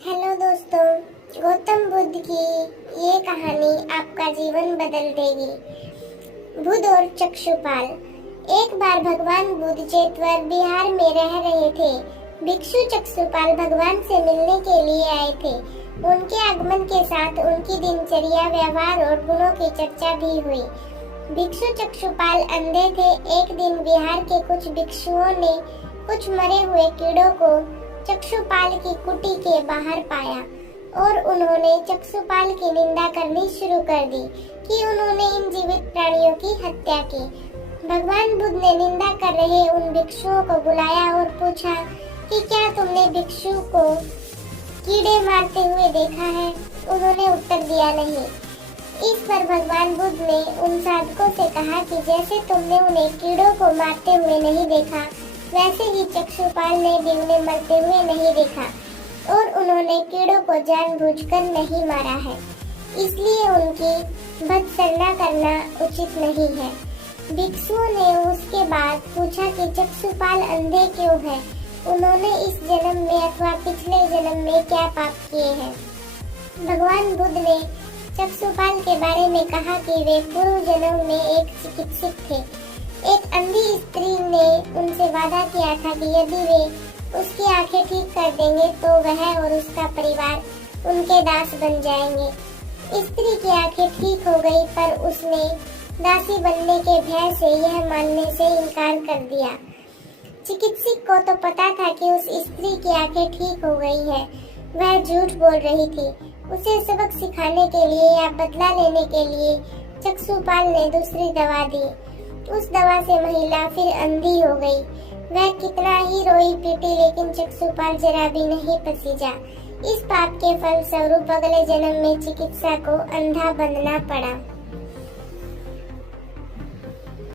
Hello दोस्तों, गौतम बुद्ध की ये कहानी आपका जीवन बदल देगी। बुद्ध और चक्षुपाल। एक बार भगवान बुद्ध जेतवर बिहार में रह रहे थे। भिक्षु चक्षुपाल भगवान से मिलने के लिए आए थे। उनके आगमन के साथ उनकी दिनचर्या, व्यवहार और गुणों की चर्चा भी हुई। भिक्षु चक्षुपाल अंधे थे। एक दिन बिहार के कुछ भिक्षुओं ने कुछ मरे हुए कीड़ों को चक्षुपाल की कुटी के बाहर पाया और उन्होंने चक्षुपाल की निंदा करनी शुरू कर दी कि उन्होंने इन जीवित प्राणियों की हत्या की। भगवान बुद्ध ने निंदा कर रहे उन भिक्षुओं को बुलाया और पूछा कि क्या तुमने भिक्षु को कीड़े मारते हुए देखा है? उन्होंने उत्तर दिया नहीं। इस पर भगवान बुद्ध ने उन साधकों से कहा कि जैसे तुमने उन्हें कीड़ों को मारते हुए नहीं देखा, वैसे ही चक्षुपाल ने भी उन्हें मरते हुए नहीं देखा और उन्होंने कीड़ों को जानबूझकर नहीं मारा है, इसलिए उनकी भत्सना करना उचित नहीं है। भिक्षुओं ने उसके बाद पूछा कि चक्षुपाल अंधे क्यों है? उन्होंने इस जन्म में अथवा पिछले जन्म में क्या पाप किए हैं? भगवान बुद्ध ने चक्षुपाल के बारे में कहा कि वे पूर्व जन्म में एक चिकित्सक थे। एक अंधी स्त्री ने उनसे वादा किया था कि यदि वे उसकी आंखें ठीक कर देंगे तो वह और उसका परिवार उनके दास बन जाएंगे। स्त्री की आंखें ठीक हो गई, पर उसने दासी बनने के भय से यह मानने से इनकार कर दिया। चिकित्सक को तो पता था कि उस स्त्री की आंखें ठीक हो गई है। वह झूठ बोल रही थी। उसे सबक सिखाने के लिए या बदला लेने के लिए चक्षुपाल ने दूसरी दवा दी। उस दवा से महिला फिर अंधी हो गई। वह कितना ही रोई पीटी, लेकिन चक्षुपाल जरा भी नहीं पसीजा। इस पाप के फल स्वरूप अगले जन्म में चिकित्सा को अंधा बनना पड़ा।